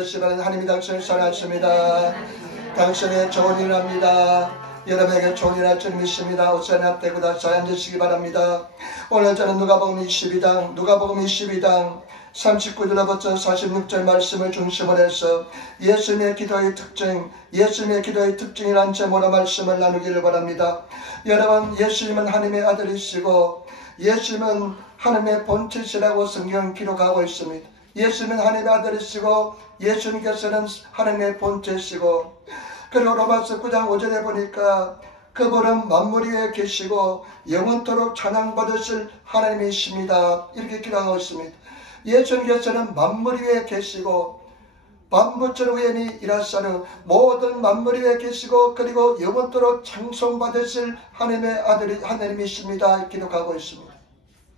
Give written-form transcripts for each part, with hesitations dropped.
시간 하나님이 당신을 사랑하십니다. 당신의 좋은 일을 합니다. 여러분에게 좋은 일을 할 줄 믿습니다. 옷자리 앞대고 다 잘 앉으시기 바랍니다. 오늘 저는 누가복음 22장 39절부터 46절 말씀을 중심으로 해서 예수님의 기도의 특징이란 제목으로 말씀을 나누기를 바랍니다. 여러분, 예수님은 하나님의 아들이시고 예수님은 하나님의 본체시라고 성경 기록하고 있습니다. 예수님은 하나님의 아들이시고 예수님께서는 하나님의 본체시고, 그리고 로마서 9장 5절에 보니까 그분은 만물 위에 계시고 영원토록 찬양받으실 하나님이십니다. 이렇게 기록하고 있습니다. 예수님께서는 만물 위에 계시고 만물처럼 우연히 일하시는 모든 만물 위에 계시고 그리고 영원토록 찬송받으실 하나님의 아들이 하나님이십니다. 기록하고 있습니다.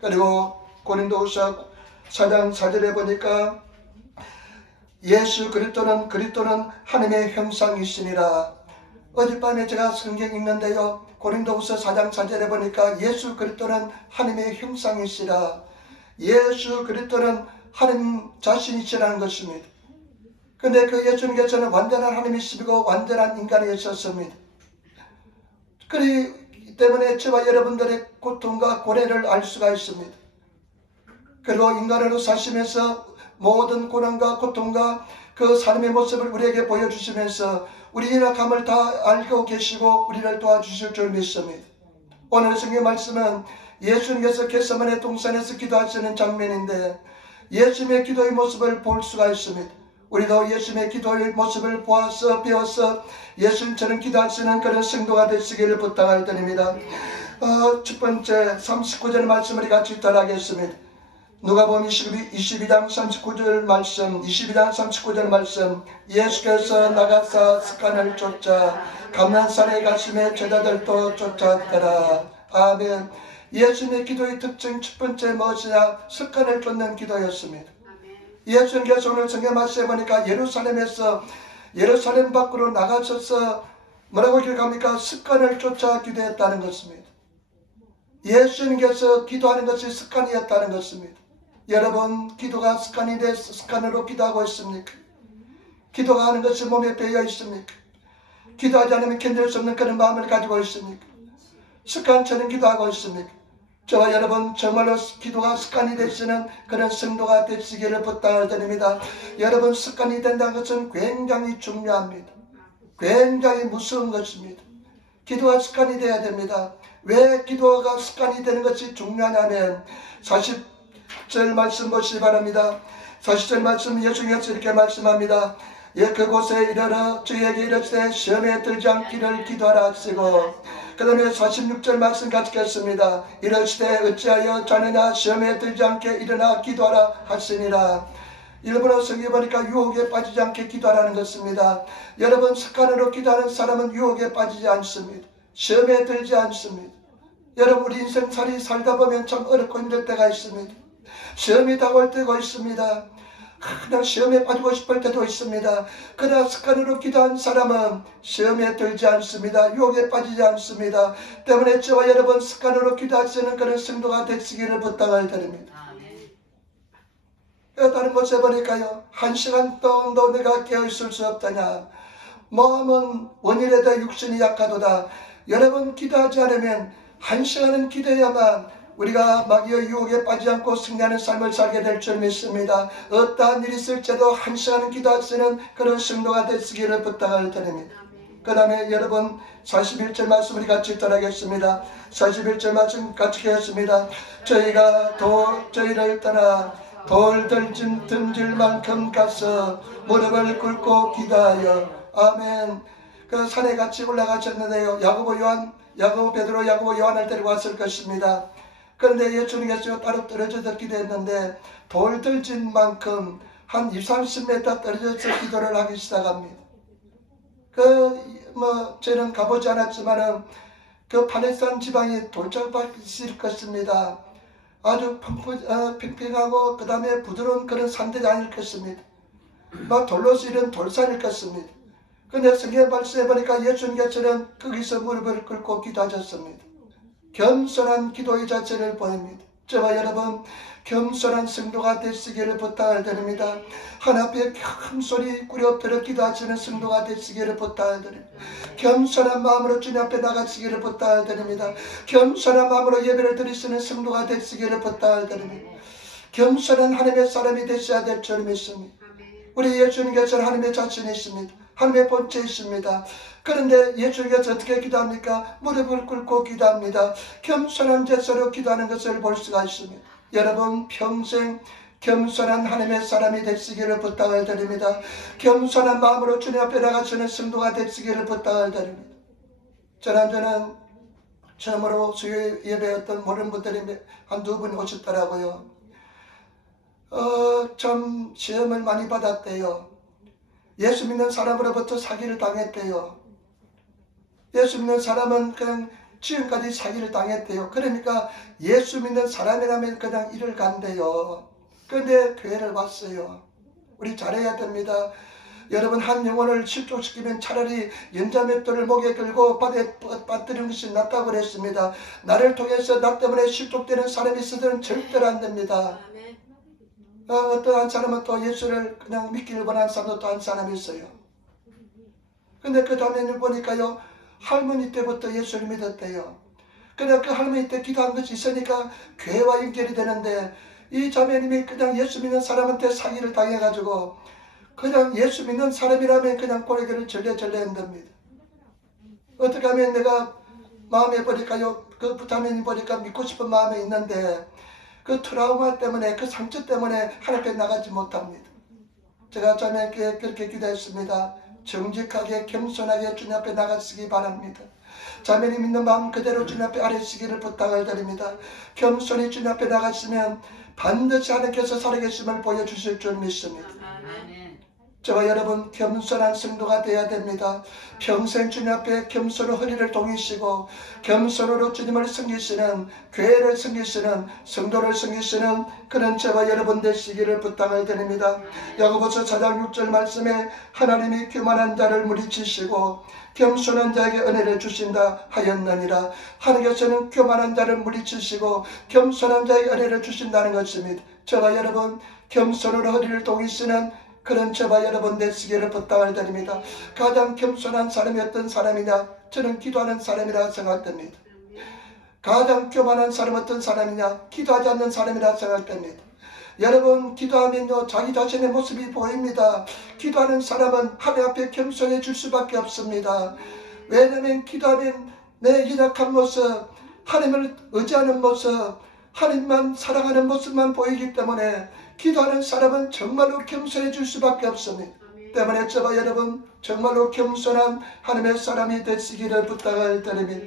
그리고 고린도후서 4장 4절에 보니까 예수 그리스도는 하나님의 형상이시니라. 어젯밤에 제가 성경 읽는데요, 고린도후서 4장 4절에 보니까 예수 그리스도는 하나님의 형상이시라. 예수 그리스도는 하나님 자신이시라는 것입니다. 근데 그 예수님께서는 완전한 하나님이시고 완전한 인간이셨습니다. 그렇기 때문에 저와 여러분들의 고통과 고뇌를 알 수가 있습니다. 그리고 인간으로 사시면서 모든 고난과 고통과 그 삶의 모습을 우리에게 보여주시면서 우리의 약함을 다 알고 계시고 우리를 도와주실 줄 믿습니다. 오늘 성경 말씀은 예수님께서 겟세마네 동산에서 기도하시는 장면인데 예수님의 기도의 모습을 볼 수가 있습니다. 우리도 예수님의 기도의 모습을 보아서 배워서 예수님처럼 기도하시는 그런 성도가 되시기를 부탁을 드립니다. 첫 번째 39절 말씀을 같이 따라하겠습니다. 누가복음 22장 39절 말씀, 예수께서 나가사 습관을 쫓아 감난산에 가심에 제자들도 쫓았더라. 아멘. 예수님의 기도의 특징 첫 번째 무엇이냐? 습관을 쫓는 기도였습니다. 예수님께서 오늘 성경 말씀에 보니까 예루살렘 밖으로 나가셔서 뭐라고 기록합니까? 습관을 쫓아 기도했다는 것입니다. 예수님께서 기도하는 것이 습관이었다는 것입니다. 여러분, 기도가 습관으로 기도하고 있습니까? 기도가 하는 것이 몸에 배어 있습니까? 기도하지 않으면 견딜 수 없는 그런 마음을 가지고 있습니까? 습관처럼 기도하고 있습니까? 저와 여러분 정말로 기도가 습관이 되시는 그런 성도가 되시기를 부탁을 드립니다. 여러분, 습관이 된다는 것은 굉장히 중요합니다. 굉장히 무서운 것입니다. 기도가 습관이 되어야 됩니다. 왜 기도가 습관이 되는 것이 중요하냐면 40절 말씀 보시기 바랍니다. 40절 말씀 예수님께서 이렇게 말씀합니다. 그곳에 이르러 저희에게 이르시되 시험에 들지 않기를 기도하라 하시고, 그 다음에 46절 말씀 같이 읽겠습니다. 이르시되 어찌하여 자느냐 시험에 들지 않게 일어나 기도하라 하시니라. 일본어 성경에 보니까 유혹에 빠지지 않게 기도하라는 것입니다. 여러분, 습관으로 기도하는 사람은 유혹에 빠지지 않습니다. 시험에 들지 않습니다. 여러분, 우리 인생살이 살다 보면 참 어렵고 힘들 때가 있습니다. 시험이 다가올 때가 있습니다. 그냥 시험에 빠지고 싶을 때도 있습니다. 그러나 습관으로 기도한 사람은 시험에 들지 않습니다. 유혹에 빠지지 않습니다. 때문에 저와 여러분 습관으로 기도하시는 그런 성도가 되시기를 부탁을 드립니다. 다른 곳에 보니까요, 1시간 동안도 내가 깨어있을 수 없다냐, 마음은 원일에다 육신이 약하도다. 여러분, 기도하지 않으면 1시간은 기도해야만 우리가 마귀의 유혹에 빠지지 않고 승리하는 삶을 살게 될 줄 믿습니다. 어떠한 일이 있을지도 1시간은 기도하시는 그런 성도가 되시기를 부탁을 드립니다. 그 다음에 여러분 41절 말씀 우리 같이 따라하겠습니다. 41절 말씀 같이 하겠습니다. 저희가 저희를 떠나 돌 던질 만큼 가서 무릎을 꿇고 기도하여. 아멘. 그 산에 같이 올라가셨는데요, 야고보, 베드로, 야고보, 요한을 데리고 왔을 것입니다. 그런데 예수님께서 따로 떨어져서 기도했는데 돌 들진 만큼 한 20-30m 떨어져서 기도를 하기 시작합니다. 저는 가보지 않았지만은 그 팔레스타인 지방이 돌짝밭일 것입니다. 아주 평평하고 그 다음에 부드러운 그런 산들이 아닐 것입니다. 막 돌로서 이런 돌산일 것입니다. 그런데 성경 말씀해 보니까 예수님께서는 거기서 무릎을 꿇고 기도하셨습니다. 겸손한 기도의 자체를 보입니다. 저와 여러분 겸손한 성도가 되시기를 부탁을 드립니다. 하나님께 큰 소리 꾸려 엎드려 기도하시는 성도가 되시기를 부탁을 드립니다. 겸손한 마음으로 주님 앞에 나가시기를 부탁을 드립니다. 겸손한 마음으로 예배를 드리시는 성도가 되시기를 부탁을 드립니다. 겸손한 하나님의 사람이 되셔야 될 줄 믿습니다. 우리 예수님께서는 하나님의 자신이십니다. 하나님의 본체이십니다. 그런데 예수님께서 어떻게 기도합니까? 무릎을 꿇고 기도합니다. 겸손한 제사로 기도하는 것을 볼 수가 있습니다. 여러분 평생 겸손한 하나님의 사람이 되시기를 부탁을 드립니다. 겸손한 마음으로 주님 앞에 나가시는 성도가 되시기를 부탁을 드립니다. 지난주는 처음으로 수요 예배였던 모르는 분들이 한두 분 오셨더라고요. 좀 시험을 많이 받았대요. 예수 믿는 사람으로부터 사기를 당했대요. 예수 믿는 사람은 그냥 지금까지 사기를 당했대요. 그러니까 예수 믿는 사람이라면 그냥 일을 간대요. 그런데 교회를 왔어요. 우리 잘해야 됩니다. 여러분 한 영혼을 실족시키면 차라리 연자맷돌을 목에 걸고 빠뜨리는 것이 낫다고 그랬습니다. 나를 통해서 나 때문에 실족되는 사람이 있어서는 절대로 안 됩니다. 어떠한 사람은 또 예수를 그냥 믿기를 원하는 사람도 또 한 사람이 있어요. 근데 그 다음에는 보니까요, 할머니 때부터 예수를 믿었대요. 그냥 그 할머니 때 기도한 것이 있으니까 교회와 연결이 되는데, 이 자매님이 그냥 예수 믿는 사람한테 사기를 당해가지고 그냥 예수 믿는 사람이라면 그냥 고래기를 절레절레 한답니다. 어떻게 하면 내가 마음에 보니까요, 그 자매님 보니까 믿고 싶은 마음이 있는데 그 트라우마 때문에, 그 상처 때문에 하나님 앞에 나가지 못합니다. 제가 자매에게 그렇게 기도했습니다. 정직하게 겸손하게 주님 앞에 나가시기 바랍니다. 자매님 믿는 마음 그대로 주님 앞에 아뢰시기를 부탁을 드립니다. 겸손히 주님 앞에 나가시면 반드시 하나님께서 살아계심을 보여주실 줄 믿습니다. 저와 여러분 겸손한 성도가 되어야 됩니다. 평생 주님 앞에 겸손으로 허리를 동이시고 겸손으로 주님을 섬기시는, 교회를 섬기시는, 성도를 섬기시는 그런 저와 여러분 되시기를 부탁을 드립니다. 야고보서 4장 6절 말씀에 하나님이 교만한 자를 물리치시고 겸손한 자에게 은혜를 주신다 하였느니라. 하나님께서는 교만한 자를 물리치시고 겸손한 자에게 은혜를 주신다는 것입니다. 저와 여러분 겸손으로 허리를 동이시는 그런 저와 여러분 되시기를 부탁을 드립니다. 가장 겸손한 사람이 어떤 사람이냐? 저는 기도하는 사람이라 생각됩니다. 가장 교만한 사람은 어떤 사람이냐? 기도하지 않는 사람이라 생각됩니다. 여러분 기도하면요 자기 자신의 모습이 보입니다. 기도하는 사람은 하나님 앞에 겸손해질 수밖에 없습니다. 왜냐하면 기도하면 내 연약한 모습, 하나님을 의지하는 모습, 하나님만 사랑하는 모습만 보이기 때문에 기도하는 사람은 정말로 겸손해질 수밖에 없습니다. 때문에 저와 여러분 정말로 겸손한 하나님의 사람이 되시기를 부탁을 드립니다.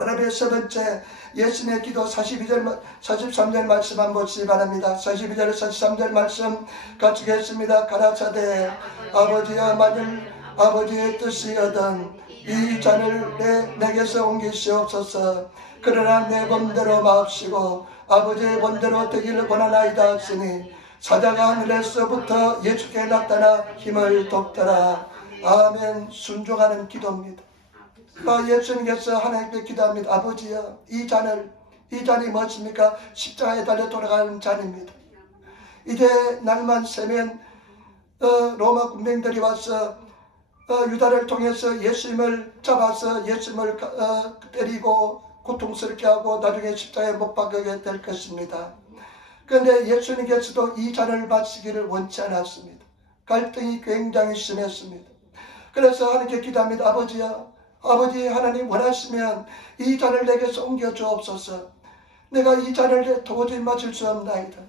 여러분의 세 번째 예수님의 기도 42절, 43절 말씀 한번 보시기 바랍니다. 42절, 43절 말씀 같이 읽겠습니다. 가라사대 아버지여 만일 아버지의 뜻이거든 이 잔을 내게서 옮기시옵소서. 그러나 내 본대로 마옵시고 아버지의 본대로 되기를 원하나이다 하시니 사자가 하늘에서부터 예수께 나타나 힘을 돕더라. 아멘. 순종하는 기도입니다. 예수님께서 하나님께 기도합니다. 아버지여 이 잔이 무엇입니까? 십자가에 달려 돌아가는 잔입니다. 이제 날만 새면 로마 군병들이 와서 유다를 통해서 예수님을 잡아서 예수님을 때리고 고통스럽게 하고 나중에 십자가에 못 박게 될 것입니다. 그런데 예수님께서도 이 잔을 마시기를 원치 않았습니다. 갈등이 굉장히 심했습니다. 그래서 하나님께 기도합니다. 아버지야, 아버지 하나님 원하시면 이 잔을 내게서 옮겨 주옵소서. 내가 이 잔을 도저히 마실 수 없나이다.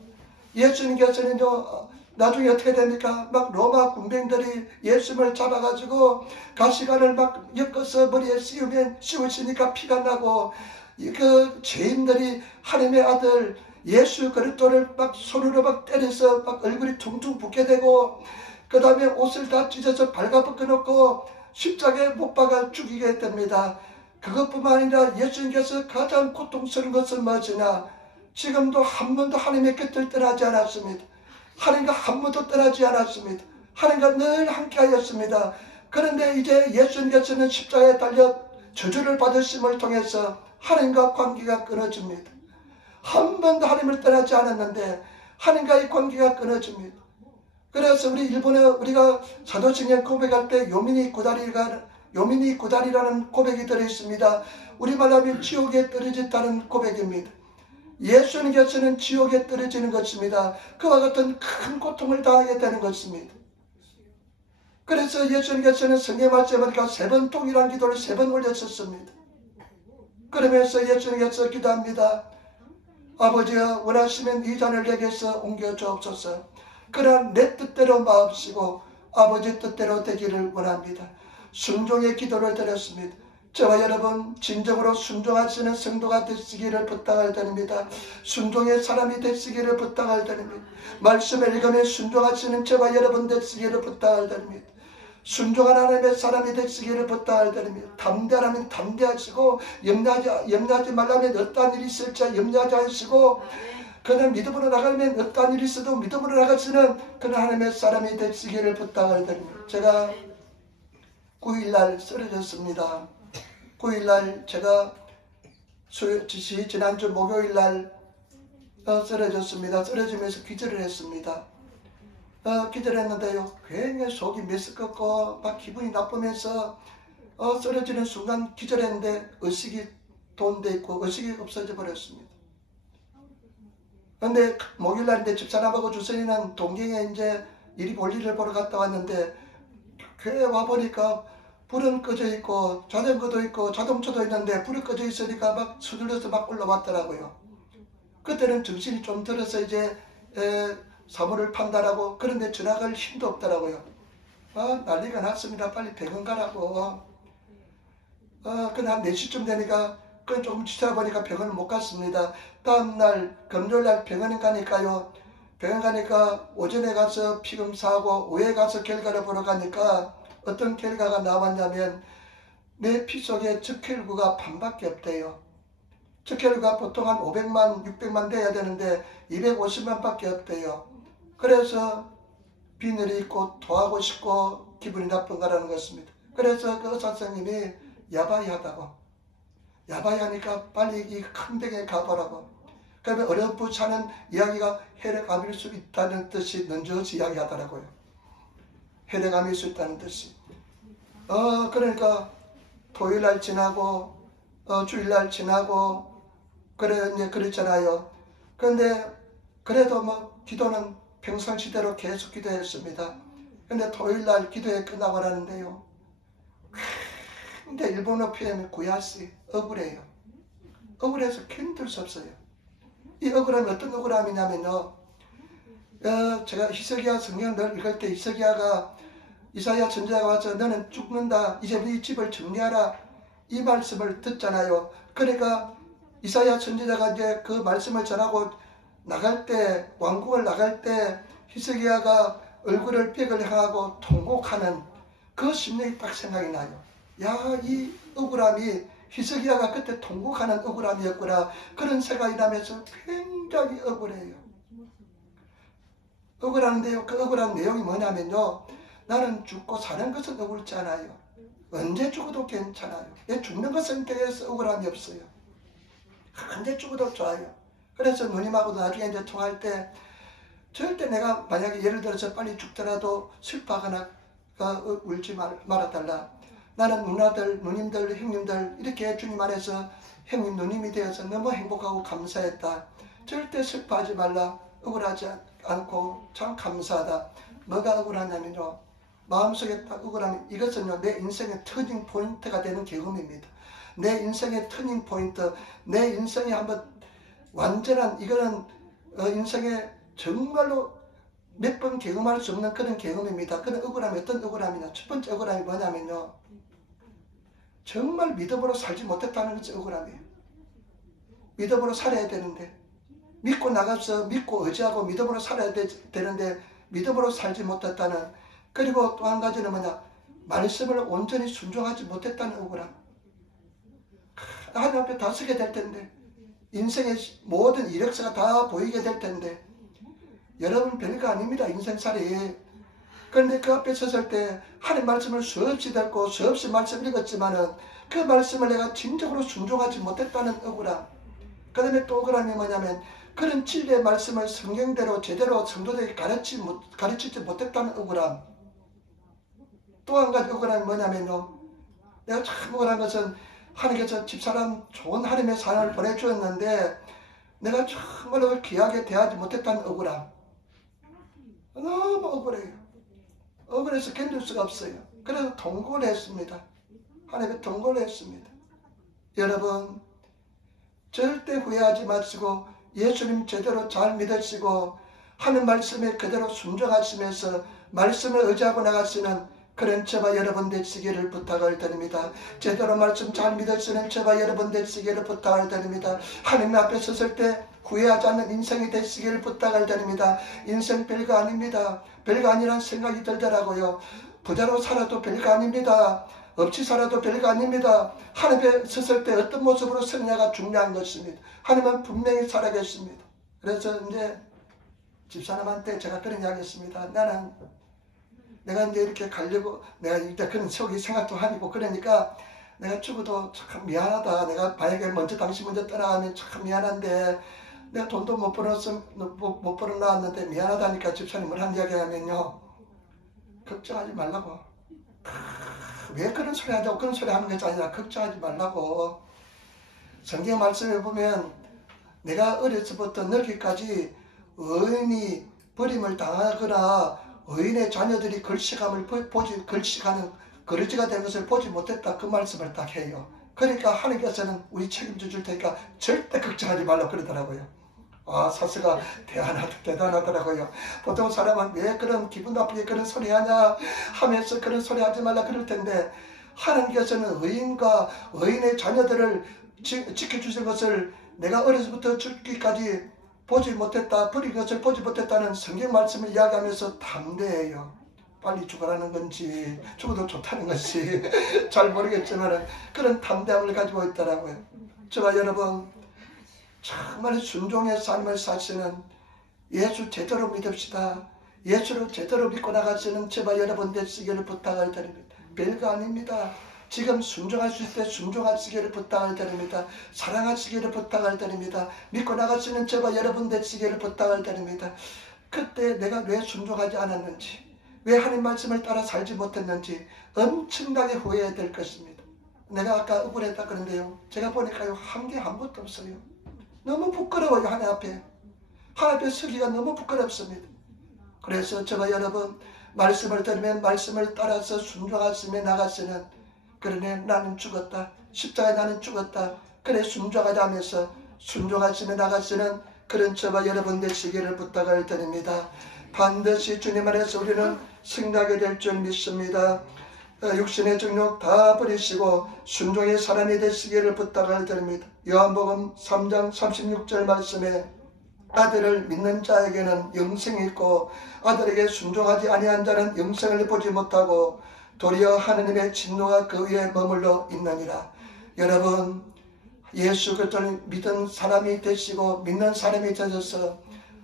예수님께서는요 나중에 어떻게 됩니까? 막 로마 군병들이 예수님을 잡아가지고 가시관을 막 엮어서 머리에 씌우시니까 피가 나고 그 죄인들이 하나님의 아들 예수 그리스도를 막 손으로 막 때려서 막 얼굴이 퉁퉁 붓게 되고 그 다음에 옷을 다 찢어서 발가벗겨 놓고 십자가에 못 박아 죽이게 됩니다. 그것뿐만 아니라 예수님께서 가장 고통스러운 것은 무엇이냐? 지금도 한 번도 하나님의 곁을 떠나지 않았습니다. 하나님과 한 번도 떠나지 않았습니다. 하나님과 늘 함께하였습니다. 그런데 이제 예수님께서는 십자가에 달려 저주를 받으심을 통해서 하나님과 관계가 끊어집니다. 한 번도 하나님을 떠나지 않았는데 하나님과의 관계가 끊어집니다. 그래서 우리 일본에 우리가 사도신경 고백할 때 요미니 구다리라는 고백이 들어있습니다. 우리말로 하면 지옥에 떨어졌다는 고백입니다. 예수님께서는 지옥에 떨어지는 것입니다. 그와 같은 큰 고통을 당하게 되는 것입니다. 그래서 예수님께서는 성경에 말씀하니까 3번 동일한 기도를 3번 올렸었습니다. 그러면서 예수님께서 기도합니다. 아버지여, 원하시면 이 잔을 내게서 옮겨주옵소서. 그러나 내 뜻대로 마옵시고 아버지 뜻대로 되기를 원합니다. 순종의 기도를 드렸습니다. 저와 여러분 진정으로 순종하시는 성도가 되시기를 부탁을 드립니다. 순종의 사람이 되시기를 부탁을 드립니다. 말씀을 읽으면 순종하시는 저와 여러분 되시기를 부탁을 드립니다. 순종한 하나님의 사람이 되시기를 부탁을 드립니다. 담대하면 담대하시고 염려하지 말라면 어떠한 일이 있을지 염려하지 않으시고 그는 믿음으로 나가면 어떠한 일이 있어도 믿음으로 나가시는 그는 하나님의 사람이 되시기를 부탁을 드립니다. 제가 9일날 쓰러졌습니다. 9일날 제가 지난주 목요일날 쓰러졌습니다. 쓰러지면서 기절을 했습니다. 기절했는데요. 굉장히 속이 메스껍고 막 기분이 나쁘면서 쓰러지는 순간 기절했는데 의식이 돈돼 있고 의식이 없어져 버렸습니다. 그런데 목요일날인데 집사람하고 주선이는 동경에 이제 이리 볼일을 보러 갔다 왔는데 교회에 와보니까 불은 꺼져 있고 자전거도 있고 자동차도 있는데 불이 꺼져 있으니까 막 서둘러서 막 올라왔더라고요. 그때는 정신이 좀 들어서 이제 사물을 판단하고 그런데 지나갈 힘도 없더라고요. 난리가 났습니다. 빨리 병원 가라고. 그냥 한 4시쯤 되니까 그건 조금 지쳐보니까 병원을 못 갔습니다. 다음날 금요일날 병원에 가니까요. 병원 가니까 오전에 가서 피검사하고 오후에 가서 결과를 보러 가니까 어떤 결과가 나왔냐면 내 피 속에 적혈구가 반밖에 없대요. 적혈구가 보통 한 500만, 600만 돼야 되는데 250만 밖에 없대요. 그래서 비늘이 있고 토하고 싶고 기분이 나쁜 거라는 것입니다. 그래서 그 의사 선생님이 야바이하다고. 야바이하니까 빨리 이 큰 병에 가보라고. 그러면 어렴풋이 하는 이야기가 혈액암일 수 있다는 뜻이 넌저시 이야기하더라고요. 혈액암일 수 있다는 뜻이. 그러니까 토요일날 지나고 주일날 지나고 그랬잖아요. 그런데 그래도 뭐 기도는 평상시대로 계속 기도했습니다. 근데 토요일날 기도에 끝나고 나는데요. 근데 일본어 표현은 구야시, 억울해요. 억울해서 견딜 수 없어요. 이 억울함이 어떤 억울함이냐면요. 제가 히스기야 성경을 읽을 때 히스기야가 이사야 선지자가 와서 너는 죽는다. 이제 네 집을 정리하라. 이 말씀을 듣잖아요. 그러니까 이사야 선지자가 이제 그 말씀을 전하고 나갈 때 왕궁을 나갈 때 히스기야가 얼굴을 벽을 향하고 통곡하는 그 심령이 딱 생각이 나요. 야, 이 억울함이 히스기야가 그때 통곡하는 억울함이었구나. 그런 생각이 나면서 굉장히 억울해요. 억울한데요. 그 억울한 내용이 뭐냐면요. 나는 죽고 사는 것은 억울치 않아요. 언제 죽어도 괜찮아요. 내 죽는 것은 대해서 억울함이 없어요. 언제 죽어도 좋아요. 그래서 누님하고도 나중에 이제 통할 때 절대 내가 만약에 예를 들어서 빨리 죽더라도 슬퍼하거나 울지 말아달라. 나는 누나들, 누님들, 형님들 이렇게 주님 안에서 형님, 누님이 되어서 너무 행복하고 감사했다. 절대 슬퍼하지 말라. 억울하지 않고 참 감사하다. 뭐가 억울하냐면요. 마음속에 딱 억울하면 이것은요. 내 인생의 터닝 포인트가 되는 경험입니다. 내 인생의 터닝 포인트, 내 인생에 한번 완전한 이거는 인생에 정말로 몇 번 경험할 수 없는 그런 경험입니다. 그런 억울함이 어떤 억울함이냐. 첫 번째 억울함이 뭐냐면요. 정말 믿음으로 살지 못했다는 것이 억울함이에요. 믿음으로 살아야 되는데 믿고 나가서 믿고 의지하고 믿음으로 살아야 되는데 믿음으로 살지 못했다는. 그리고 또 한 가지는 뭐냐. 말씀을 온전히 순종하지 못했다는 억울함. 하나님 앞에 다 서게 될 텐데 인생의 모든 이력서가 다 보이게 될 텐데 여러분 별거 아닙니다. 인생살이. 그런데 그 앞에 섰을 때 하나님 말씀을 수없이 듣고 수없이 말씀 읽었지만은 그 말씀을 내가 진정으로 순종하지 못했다는 억울함. 그 다음에 또 억울함이 뭐냐면 그런 진리의 말씀을 성경대로 제대로 성도들에게 가르치지 못했다는 억울함. 또 한 가지 억울함이 뭐냐면요, 내가 참 억울한 것은 하나님께서 집사람 좋은 하나님의 사랑을 보내주었는데 내가 정말로 귀하게 대하지 못했다는 억울함. 너무 억울해요. 억울해서 견딜 수가 없어요. 그래서 통곡을 했습니다. 하나님께 통곡을 했습니다. 여러분, 절대 후회하지 마시고 예수님 제대로 잘 믿으시고 하는 말씀에 그대로 순종하시면서 말씀을 의지하고 나가시는 그런 저와 여러분 되시기를 부탁을 드립니다. 제대로 말씀 잘 믿으시는 저와 여러분 되시기를 부탁을 드립니다. 하나님 앞에 섰을 때 후회하지 않는 인생이 되시기를 부탁을 드립니다. 인생 별거 아닙니다. 별거 아니란 생각이 들더라고요. 부자로 살아도 별거 아닙니다. 없이 살아도 별거 아닙니다. 하나님에 섰을 때 어떤 모습으로 서느냐가 중요한 것입니다. 하나님은 분명히 살아계십니다. 그래서 이제 집사람한테 제가 그런 이야기 했습니다. 내가 이제 이렇게 가려고 내가 이제 그런 속이 생각도 아니고 그러니까 내가 죽어도 참 미안하다. 내가 만약에 당신 먼저 떠나가면 참 미안한데 내가 돈도 못 벌어놨는데 미안하다니까 집사님을 한 이야기 하면요, 걱정하지 말라고. 왜 그런 소리 하냐고. 그런 소리 하는 것이 아니라 걱정하지 말라고. 성경 말씀에 보면 내가 어려서부터 늙기까지 의인이 버림을 당하거나 의인의 자녀들이 걸식하는 거르지가 된 것을 보지 못했다. 그 말씀을 딱 해요. 그러니까 하나님께서는 우리 책임져 줄 테니까 절대 걱정하지 말라고 그러더라고요. 아, 사스가 대단하더라고요. 보통 사람은 왜 그런 기분 나쁘게 그런 소리 하냐 하면서 그런 소리 하지 말라 그럴 텐데, 하나님께서는 의인과 의인의 자녀들을 지켜주신 것을 내가 어려서부터 죽기까지 보지 못했다, 버린 것을 보지 못했다는 성경 말씀을 이야기하면서 담대해요. 빨리 죽어라는 건지 죽어도 좋다는 것이 잘 모르겠지만 그런 담대함을 가지고 있더라고요. 저와 여러분, 정말 순종의 삶을 사시는, 예수 제대로 믿읍시다. 예수를 제대로 믿고 나가시는 저와 여러분 되시기를 부탁을 드립니다. 별거 아닙니다. 지금 순종할 수 있을 때 순종하시기를 부탁을 드립니다. 사랑하시기를 부탁을 드립니다. 믿고 나가시는 저와 여러분 되시기를 부탁을 드립니다. 그때 내가 왜 순종하지 않았는지, 왜 하나님 말씀을 따라 살지 못했는지 엄청나게 후회해야 될 것입니다. 내가 아까 억울했다 그런데요, 제가 보니까요, 한 게 아무것도 없어요. 너무 부끄러워요. 하나님 앞에 서기가 너무 부끄럽습니다. 그래서 저와 여러분, 말씀을 들으면 말씀을 따라서 순종하시며 나가시는, 그러네 나는 죽었다, 십자가에 나는 죽었다, 그래 순종하자 하면서 순종하시며 나가시는 그런 저와 여러분 되시기를 부탁을 드립니다. 반드시 주님 안에서 우리는 승리하게 될 줄 믿습니다. 육신의 정욕 다 버리시고 순종의 사람이 되시기를 부탁을 드립니다. 요한복음 3장 36절 말씀에 아들을 믿는 자에게는 영생이 있고 아들에게 순종하지 아니한 자는 영생을 보지 못하고 도리어 하느님의 진노가 그 위에 머물러 있느니라. 여러분, 예수 그리스도를 믿은 사람이 되시고 믿는 사람이 되셔서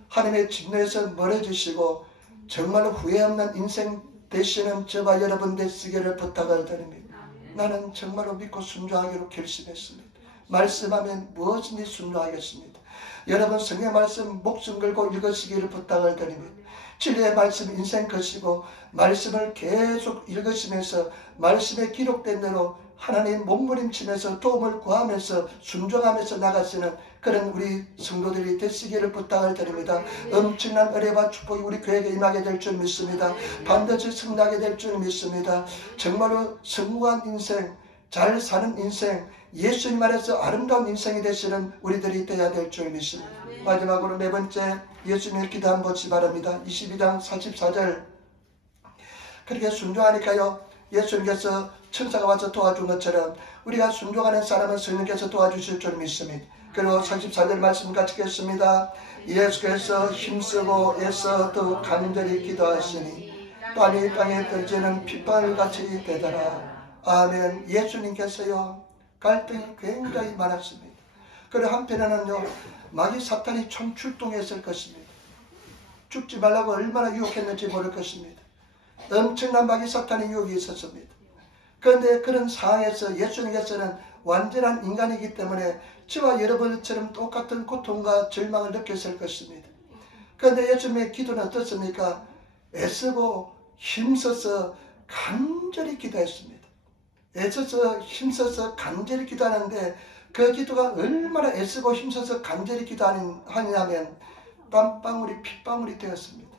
하나님의 진노에서 멀어지시고 정말로 후회 없는 인생 되시는 저와 여러분 되시기를 부탁을 드립니다. 나는 정말로 믿고 순종하기로 결심했습니다. 말씀하면 무엇인지 순종하겠습니다. 여러분, 성경 말씀 목숨 걸고 읽으시기를 부탁을 드립니다. 진리의 말씀 인생 것이고 말씀을 계속 읽으시면서 말씀에 기록된 대로 하나님 몸부림치면서 도움을 구하면서 순종하면서 나가시는 그런 우리 성도들이 되시기를 부탁을 드립니다. 엄청난 은혜와 축복이 우리 교회에 임하게 될 줄 믿습니다. 반드시 승리하게 될 줄 믿습니다. 정말로 성공한 인생, 잘 사는 인생, 예수님 안에서 아름다운 인생이 되시는 우리들이 되어야 될 줄 믿습니다. 마지막으로 네 번째, 예수님의 기도 한번 보시 바랍니다. 22장 44절. 그렇게 순종하니까요, 예수님께서 천사가 와서 도와준 것처럼 우리가 순종하는 사람은 성령께서 도와주실 줄 믿습니다. 그리고 34절 말씀 같이 읽겠습니다. 예수께서 힘쓰고 애써 더욱 간절히 기도하시니 땀이 땅에 떨어지는 핏방울같이 되더라. 아멘. 예수님께서요, 갈등이 굉장히 많았습니다. 그리고 한편에는요, 마귀 사탄이 총 출동했을 것입니다. 죽지 말라고 얼마나 유혹했는지 모를 것입니다. 엄청난 마귀 사탄의 유혹이 있었습니다. 그런데 그런 상황에서 예수님께서는 완전한 인간이기 때문에 저와 여러분처럼 똑같은 고통과 절망을 느꼈을 것입니다. 그런데 예수님의 기도는 어떻습니까? 애쓰고 힘써서 간절히 기도했습니다. 애써서 힘써서 간절히 기도하는데 그 기도가 얼마나 애쓰고 힘써서 간절히 기도하냐면 땀방울이 핏방울이 되었습니다.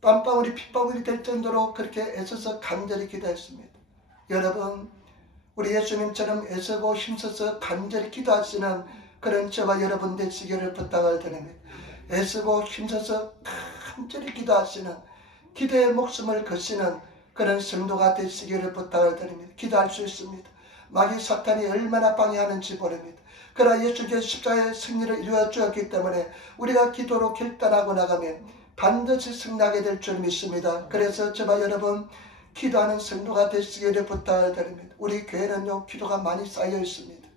땀방울이 핏방울이 될 정도로 그렇게 애써서 간절히 기도했습니다. 여러분, 우리 예수님처럼 애쓰고 힘써서 간절히 기도하시는 그런 저와 여러분 되시기를 부탁을 드립니다. 애쓰고 힘써서 간절히 기도하시는, 기도의 목숨을 거시는 그런 성도가 되시기를 부탁을 드립니다. 기도할 수 있습니다. 마귀 사탄이 얼마나 방해하는지 모릅니다. 그러나 예수께서 십자가의 승리를 이루어 주었기 때문에 우리가 기도로 결단하고 나가면 반드시 승리하게 될 줄 믿습니다. 그래서 저와 여러분 기도하는 성도가 되시기를 부탁을 드립니다. 우리 교회는요, 기도가 많이 쌓여 있습니다.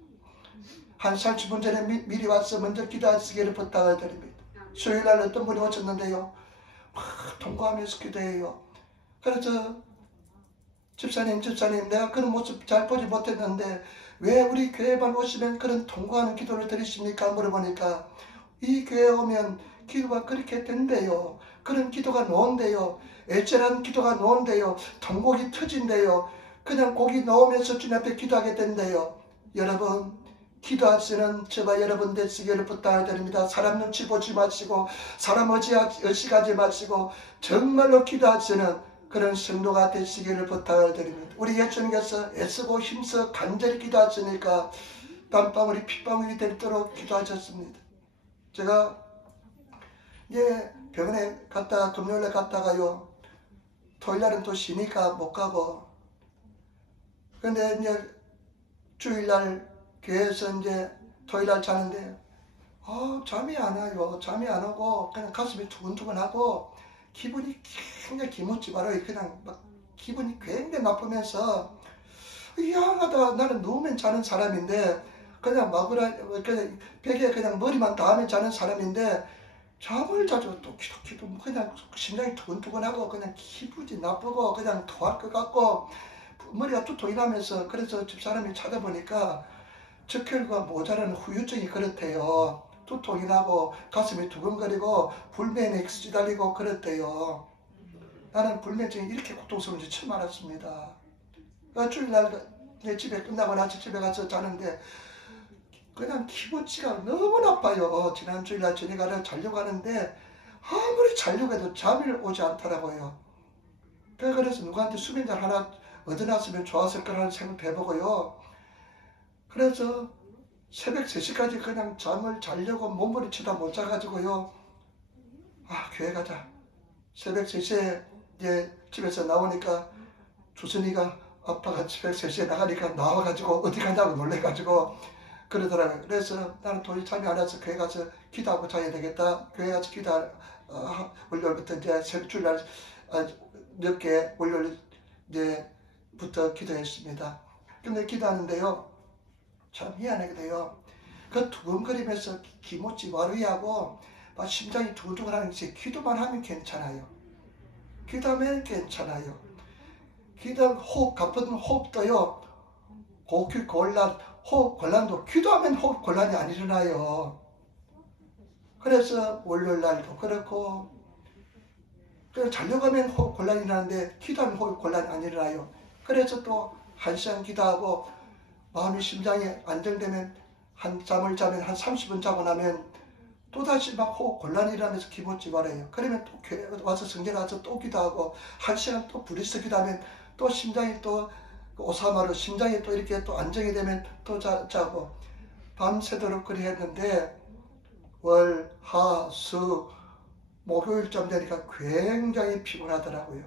한 30분 전에 미리 와서 먼저 기도하시기를 부탁을 드립니다. 수요일날 어떤 분이 오셨는데요, 막 통과하면서 기도해요. 그래서 집사님 내가 그런 모습 잘 보지 못했는데 왜 우리 교회만 오시면 그런 통과하는 기도를 드리십니까? 물어보니까 이 교회에 오면 기도가 그렇게 된대요. 그런 기도가 나온대요. 애절한 기도가 나온대요. 통곡이 터진대요. 그냥 곡이 나오면서 주님 앞에 기도하게 된대요. 여러분, 기도하시는 저와 여러분 되시기를 부탁드립니다. 사람 눈치 보지 마시고 사람 의식하지 마시고 정말로 기도하시는 그런 성도가 되시기를 부탁을 드립니다. 우리 예수님께서 애쓰고 힘써 간절히 기도하시니까 땀방울이 핏방울이 되도록 기도하셨습니다. 제가 병원에 갔다가 금요일에 갔다가요, 토요일날은 또 쉬니까 못 가고, 근데 이제 주일날 교회에서 이제 토요일날 자는데 잠이 안 와요. 잠이 안 오고 그냥 가슴이 두근두근하고 기분이 굉장히 기모찌바로 그냥 막 기분이 굉장히 나쁘면서 이상하다. 나는 누우면 자는 사람인데 그냥 그냥 벽에 그냥 머리만 닿으면 자는 사람인데 잠을 자주 또 기도 그냥 심장이 두근두근하고 그냥 기분이 나쁘고 그냥 토할 것 같고 머리가 두통이 나면서, 그래서 집사람이 찾아보니까 적혈과 모자라는 후유증이 그렇대요. 두통이 나고 가슴이 두근거리고 불면에 시달리고 그랬대요. 나는 불면증이 이렇게 고통스러운지 처음 알았습니다. 주일날 집에 끝나고 나서 집에 가서 자는데 그냥 기분치가 너무 나빠요. 지난 주일날 저녁에 자려고 하는데 아무리 자려고 해도 잠이 오지 않더라고요. 그래서 누구한테 수면제 하나 얻어놨으면 좋았을 거라는 생각도 해보고요. 그래서 새벽 3시까지 그냥 잠을 자려고 몸부림치다 못 자가지고요. 교회 가자. 새벽 3시에 이제 집에서 나오니까 주선이가 아빠가 새벽 3시에 나가니까 나와가지고 어디 가냐고 놀래가지고 그러더라고요. 그래서 나는 도저히 잠이 안 와서 교회 가서 기도하고 자야 되겠다. 교회 가서 월요일부터 이제 주일날 늦게 월요일 이제부터 기도했습니다. 근데 기도하는데요, 참 희한하게 돼요. 그 두근거리면서 기모찌 와르이하고 막 심장이 두근두근하는 게 기도만 하면 괜찮아요. 기도하면 괜찮아요. 호흡, 가쁜 호흡도요, 고귀 곤란, 호흡 곤란도 기도하면 호흡 곤란이 안 일어나요. 그래서 월요일 날도 그렇고, 자려고 하면 호흡 곤란이 일어나는데 기도하면 호흡 곤란이 안 일어나요. 그래서 또 1시간 기도하고 마음이 심장이 안정되면 잠을 자면 한 30분 자고 나면 또다시 막 호흡 곤란이 일어나면서 기분지 말아요. 그러면 또 교회 와서 성전에 가서 또 기도하고 1시간 또 부리스 기도하면 또 심장이 또 오사마로 심장이 또 이렇게 또 안정이 되면 또 자고 밤새도록 그리 했는데 월, 하, 수, 목요일쯤 되니까 굉장히 피곤하더라고요.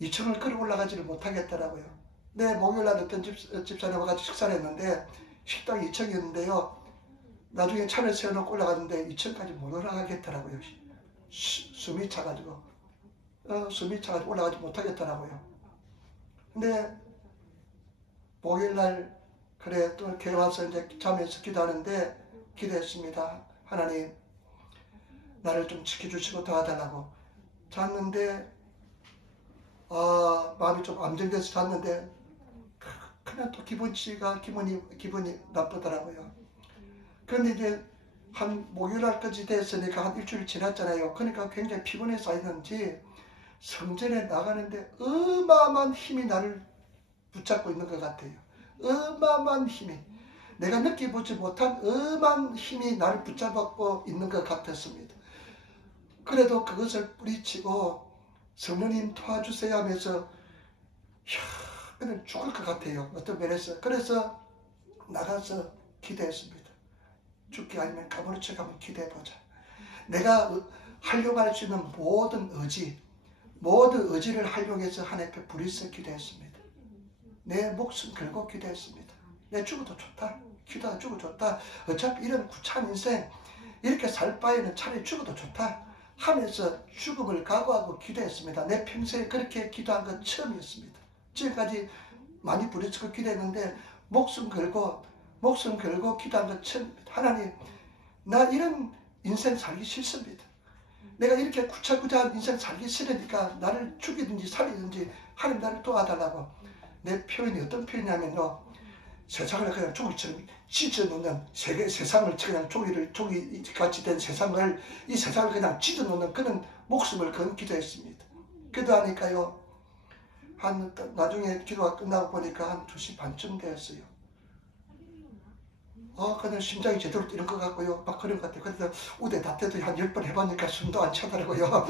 2층을 걸어 올라가지를 못하겠더라고요. 목요일날 어떤 집사님과 같이 식사를 했는데 식당이 2층이었는데요. 나중에 차를 세워놓고 올라갔는데 2층까지 못 올라가겠더라고요. 숨이 차가지고 올라가지 못하겠더라고요. 근데 목요일날 그래 또 교회 와서 이제 자면서 기도하는데 기도했습니다. 하나님, 나를 좀 지켜주시고 도와달라고. 잤는데 마음이 좀 안정돼서 잤는데 그냥 또 기분이 나쁘더라고요. 그런데 이제 한 목요일날까지 됐으니까 한 일주일 지났잖아요. 그러니까 굉장히 피곤해 쌓이는지 성전에 나가는데 어마어마한 힘이 나를 붙잡고 있는 것 같아요. 어마어마한 힘이, 내가 느껴보지 못한 어마어마한 힘이 나를 붙잡고 있는 것 같았습니다. 그래도 그것을 뿌리치고 성령님 도와주세요 하면서 그냥 죽을 것 같아요. 어떤 면에서. 그래서 나가서 기도했습니다. 죽기 아니면 까무러치 가면 기도해보자. 내가 활용할 수 있는 모든 의지를 활용해서 하나님께 부리서 기도했습니다. 내 목숨 걸고 기도했습니다. 내 죽어도 좋다. 기도가 죽어도 좋다. 어차피 이런 구차한 인생 이렇게 살 바에는 차라리 죽어도 좋다 하면서 죽음을 각오하고 기도했습니다. 내 평생에 그렇게 기도한 건 처음이었습니다. 지금까지 많이 부딪히고 기도했는데 목숨 걸고 기도한 건 처음입니다. 하나님, 나 이런 인생 살기 싫습니다. 내가 이렇게 구차구차한 인생 살기 싫으니까 나를 죽이든지 살리든지 하나님 나를 도와달라고. 내 표현이 어떤 표현이냐면요, 세상을 그냥 종이처럼 찢어놓는, 세상을 그냥 종이같이 된 세상을, 이 세상을 그냥 찢어놓는 그런 목숨을 건 기도했습니다. 기도하니까요, 나중에 기도가 끝나고 보니까 한 2시 반쯤 되었어요. 그냥 심장이 제대로 뛰는 것 같고요. 막 그런 것 같아요. 그래서 우대 다태도 한 10번 해보니까 숨도 안 차더라고요.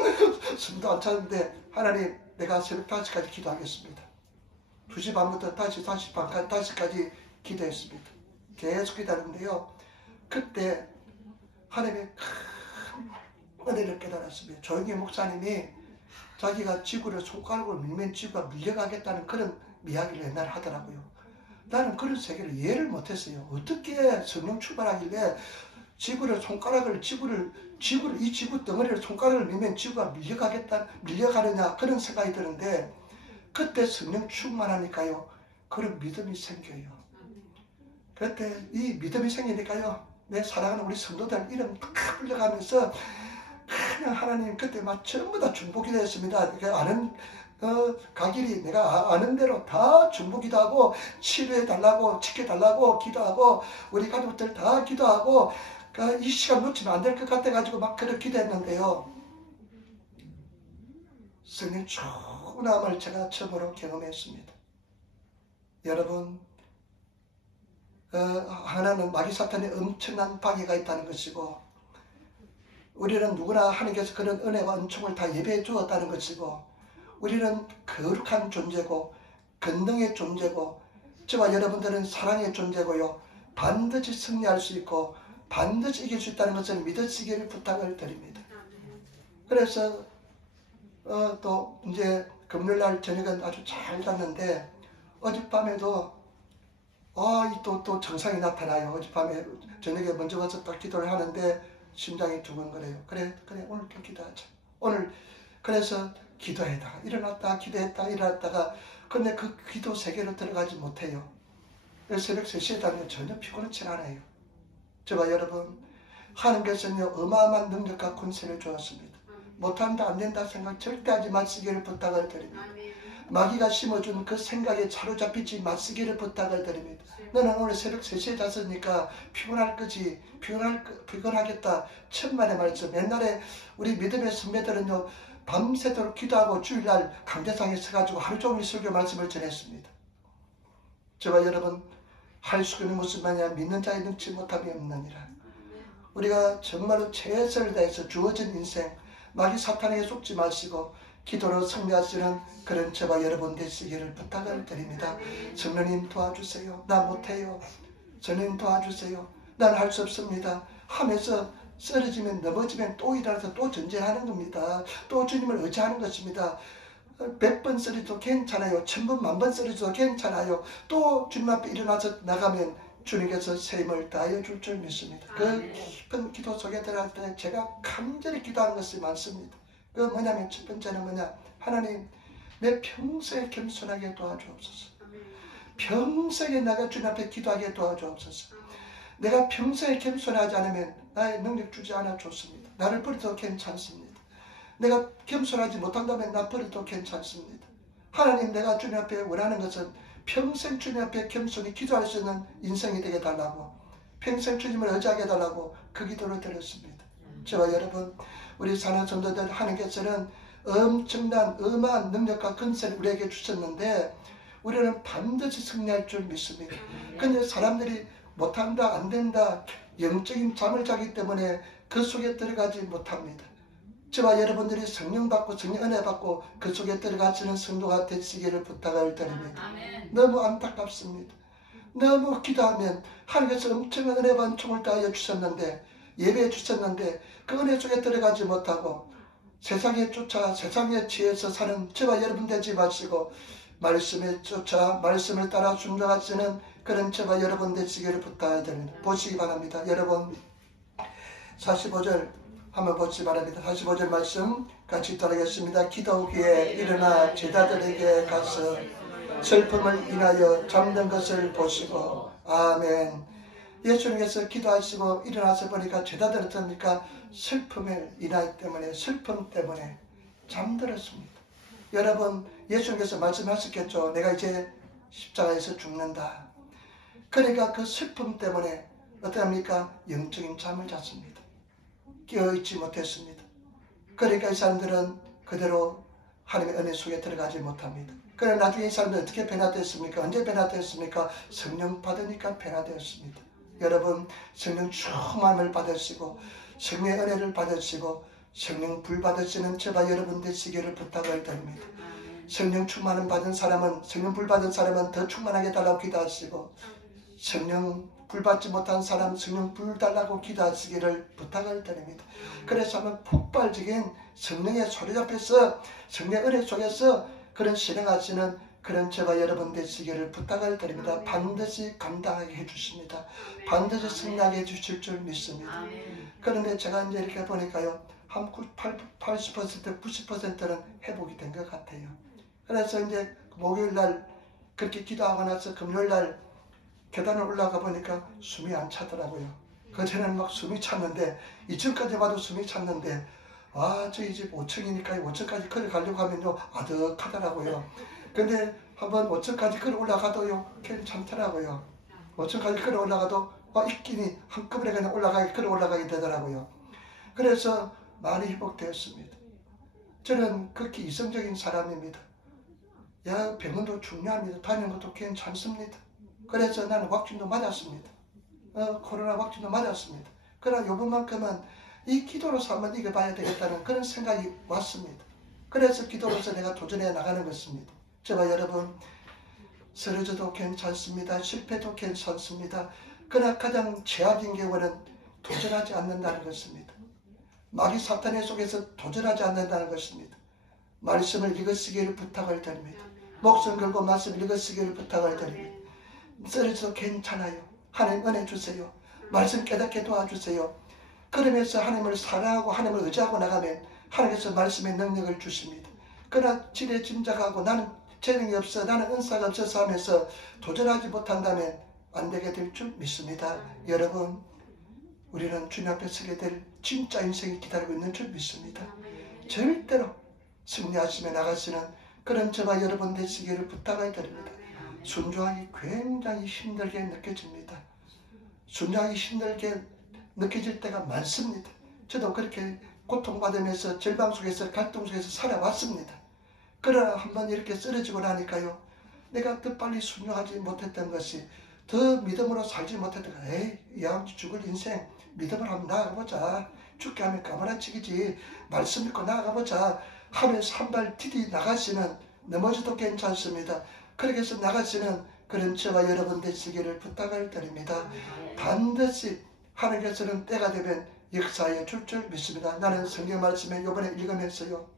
숨도 안 차는데, 하나님, 내가 새벽 5시까지 기도하겠습니다. 2시 반부터 5시까지 기도했습니다. 계속 기도하는데요. 그때 하나님의 큰 은혜를 깨달았습니다. 조영기 목사님이 자기가 지구를 손가락으로 밀면 지구가 밀려가겠다는 그런 이야기를 옛날에 하더라고요. 나는 그런 세계를 이해를 못했어요. 어떻게 성령 출발하길래 지구를 이 지구 덩어리를 손가락을 밀면 지구가 밀려가느냐 그런 생각이 드는데, 그때 성령 충만하니까요, 그런 믿음이 생겨요. 그때 이 믿음이 생기니까요, 내 사랑하는 우리 성도들 이름 다 불려가면서 그냥 하나님 그때 막 전부 다 중보기 되었습니다. 아는 가길이 내가 아는 대로 다 중보기도 하고 치료해달라고 지켜달라고 기도하고 우리 가족들 다 기도하고 이 시간 놓치면 안 될 것 같아가지고 막 그렇게 기도했는데요, 성령 충만함을 제가 처음으로 경험했습니다. 여러분, 하나는 마귀 사탄의 엄청난 방해가 있다는 것이고, 우리는 누구나 하나님께서 그런 은혜와 은총을 다 예배해 주었다는 것이고, 우리는 거룩한 존재고 권능의 존재고 저와 여러분들은 사랑의 존재고요, 반드시 승리할 수 있고 반드시 이길 수 있다는 것을 믿으시기를 부탁을 드립니다. 그래서 또 이제 금요일날 저녁은 아주 잘 잤는데, 어젯밤에도 또 정상이 나타나요. 어젯밤에 저녁에 먼저 와서 딱 기도를 하는데 심장이 두근거려요. 그래 오늘 좀 기도하자. 오늘 그래서 기도했다가 일어났다 기도했다 일어났다가, 근데 그 기도 세계로 들어가지 못해요. 새벽 3시에 자면 전혀 피곤하지 않아요. 저와 여러분, 하나님께서는요 어마어마한 능력과 권세를 주었습니다. 못한다 안된다 생각 절대 하지 마시기를 부탁을 드립니다. 마귀가 심어준 그 생각에 사로잡히지 마시기를 부탁을 드립니다. 너는 오늘 새벽 3시에 잤으니까 피곤하겠다. 천만의 말씀. 옛날에 우리 믿음의 선배들은요 밤새도록 기도하고 주일날 강대상에 서가지고 하루 종일 설교 말씀을 전했습니다. 저와 여러분, 할 수 있는 무슨 말이냐, 믿는 자의 능치 못함이 없느니라. 우리가 정말로 최선을 다해서 주어진 인생, 마귀 사탄에게 속지 마시고 기도로 승리하시는 그런 저와 여러분 되시기를 부탁을 드립니다. 성령님 도와주세요. 나 못해요. 성령님 도와주세요. 난 할 수 없습니다 하면서 쓰러지면 넘어지면 또 일어나서 또 전쟁하는 겁니다. 또 주님을 의지하는 것입니다. 100번 쓰러져도 괜찮아요. 1000번 만번 쓰러져도 괜찮아요. 또 주님 앞에 일어나서 나가면 주님께서 새 힘을 다하여 줄 줄 믿습니다. 그 깊은 기도 속에 들어갈 때 제가 간절히 기도하는 것이 많습니다. 그 뭐냐면 첫 번째는 하나님, 내 평생에 겸손하게 도와주옵소서. 평생에 내가 주님 앞에 기도하게 도와주옵소서. 내가 평생에 겸손하지 않으면 나의 능력 주지 않아 좋습니다. 나를 버려도 괜찮습니다. 내가 겸손하지 못한다면 나 버려도 괜찮습니다. 하나님, 내가 주님 앞에 원하는 것은 평생 주님 앞에 겸손히 기도할 수 있는 인생이 되게 달라고, 평생 주님을 의지하게 달라고 그 기도를 드렸습니다. 저와 여러분, 우리 사는 성도들 하나님께서는 엄청난 엄한 능력과 근세를 우리에게 주셨는데 우리는 반드시 승리할 줄 믿습니다. 근데 사람들이 못한다, 안 된다, 영적인 잠을 자기 때문에 그 속에 들어가지 못합니다. 저와 여러분들이 성령 받고 성령 은혜 받고 그 속에 들어가시는 성도가 되시기를 부탁을 드립니다. 너무 안타깝습니다. 너무 기도하면 하나님께서 엄청난 은혜 반총을 다하여 주셨는데, 예배해 주셨는데 그 은혜 속에 들어가지 못하고 세상에 쫓아 세상에 취해서 사는 저와 여러분 되지 마시고 말씀에 쫓아 말씀을 따라 순종하시는 그런 저와 여러분 되시기를 부탁드립니다. 보시기 바랍니다. 여러분 45절 한번 보시기 바랍니다. 45절 말씀 같이 따르겠습니다. 기도 후에 일어나 제자들에게 가서 슬픔을 인하여 잠든 것을 보시고. 아멘. 예수님께서 기도하시고 일어나서 보니까 제자들은 어떻습니까? 슬픔을 인하기 때문에, 슬픔 때문에 잠들었습니다. 여러분, 예수님께서 말씀하셨겠죠. 내가 이제 십자가에서 죽는다. 그러니까 그 슬픔 때문에 어떡합니까? 영적인 잠을 잤습니다. 깨어있지 못했습니다. 그러니까 이 사람들은 그대로 하나님의 은혜 속에 들어가지 못합니다. 그러나 나중에 이 사람들 어떻게 변화되었습니까? 언제 변화되었습니까? 성령 받으니까 변화되었습니다. 여러분, 성령 충만을 받으시고 성령의 은혜를 받으시고 성령 불 받으시는 저와 여러분 되시기를 부탁을 드립니다. 성령 충만을 받은 사람은, 성령 불 받은 사람은 더 충만하게 달라고 기도하시고, 성령 불 받지 못한 사람 성령 불 달라고 기도하시기를 부탁을 드립니다. 그래서 한번 폭발적인 성령의 소리 앞에서 성령의 은혜 속에서 그런 실행하시는 그런 저와 여러분 되시기를 부탁을 드립니다. 반드시 감당하게 해주십니다. 반드시 승리하게 해주실 줄 믿습니다. 그런데 제가 이제 이렇게 보니까요, 한 80%, 90%는 회복이 된 것 같아요. 그래서 이제 목요일날 그렇게 기도하고 나서 금요일날 계단을 올라가 보니까 숨이 안 차더라고요. 그전에는 막 숨이 찼는데, 2층까지 와도 숨이 찼는데, 저희 집 5층이니까 5층까지 걸어가려고 하면요, 아득하더라고요. 근데 한번 5층까지 걸어 올라가도요, 괜찮더라고요. 5층까지 걸어 올라가도, 있기니 한꺼번에 그냥 걸어 올라가게 되더라고요. 그래서 많이 회복되었습니다. 저는 극히 이성적인 사람입니다. 병원도 중요합니다. 다니는 것도 괜찮습니다. 그래서 나는 vakcin도 맞았습니다. 코로나 vakcin도 맞았습니다. 그러나 요번만큼은 이 기도로서 한번 이겨봐야 되겠다는 그런 생각이 왔습니다. 그래서 기도로서 내가 도전해 나가는 것입니다. 저와 여러분, 쓰러져도 괜찮습니다. 실패도 괜찮습니다. 그러나 가장 최악인 경우는 도전하지 않는다는 것입니다. 마귀 사탄의 속에서 도전하지 않는다는 것입니다. 말씀을 읽으시기를 부탁을 드립니다. 목숨 걸고 말씀을 읽으시기를 부탁을 드립니다. 쓰러져도 괜찮아요. 하나님 은혜 주세요. 말씀 깨닫게 도와주세요. 그러면서 하나님을 사랑하고 하나님을 의지하고 나가면 하나님께서 말씀의 능력을 주십니다. 그러나 지레 짐작하고 나는 재능이 없어, 나는 은사가 없어서 하면서 도전하지 못한다면 안 되게 될 줄 믿습니다. 여러분, 우리는 주님 앞에 서게 될 진짜 인생이 기다리고 있는 줄 믿습니다. 절대로 승리하시며 나가시는 그런 저와 여러분 되시기를 부탁을 드립니다. 순종하기 굉장히 힘들게 느껴집니다. 순종하기 힘들게 느껴질 때가 많습니다. 저도 그렇게 고통받으면서 절망 속에서 갈등 속에서 살아왔습니다. 그러나 한번 이렇게 쓰러지고 나니까요, 내가 더 빨리 순종하지 못했던 것이, 더 믿음으로 살지 못했던 것이, 야 죽을 인생 믿음을 한번 나아가보자, 죽게 하면 까무라치기지, 말씀 믿고 나아가보자 하면서 한 발 디디 나가시는, 넘어져도 괜찮습니다. 그렇게 해서 나가시는 그런 저와 여러분 되시기를 부탁을 드립니다. 반드시 하나님께서는 때가 되면 역사해 줄 줄 믿습니다. 나는 성경 말씀에 이번에 읽으면서요,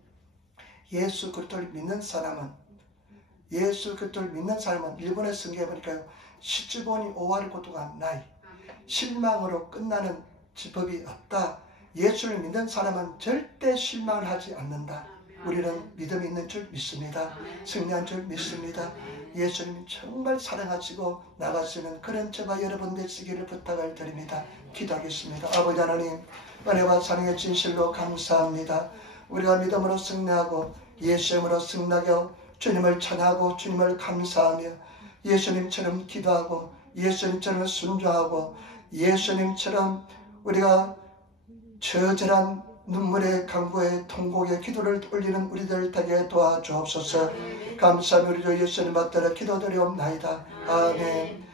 예수 그리스도를 믿는 사람은, 일본의 성경에 보니까요, 시츠보니 오와를 고토가 나이, 실망으로 끝나는 법이 없다. 예수를 믿는 사람은 절대 실망을 하지 않는다. 우리는 믿음이 있는 줄 믿습니다. 승리한 줄 믿습니다. 예수님이 정말 사랑하시고 나가시는 그런 저와 여러분 되시기를 부탁을 드립니다. 기도하겠습니다. 아버지 하나님, 은혜와 사랑의 진실로 감사합니다. 우리가 믿음으로 승리하고 예수 이름으로 승리하고 주님을 찬양하고 주님을 감사하며 예수님처럼 기도하고 예수님처럼 순종하고 예수님처럼 우리가 처절한 눈물의 강구에 통곡의 기도를 올리는 우리들 되게 도와주옵소서. 감사합니다. 우리 주 예수님 받들어 기도드리옵나이다. 아멘.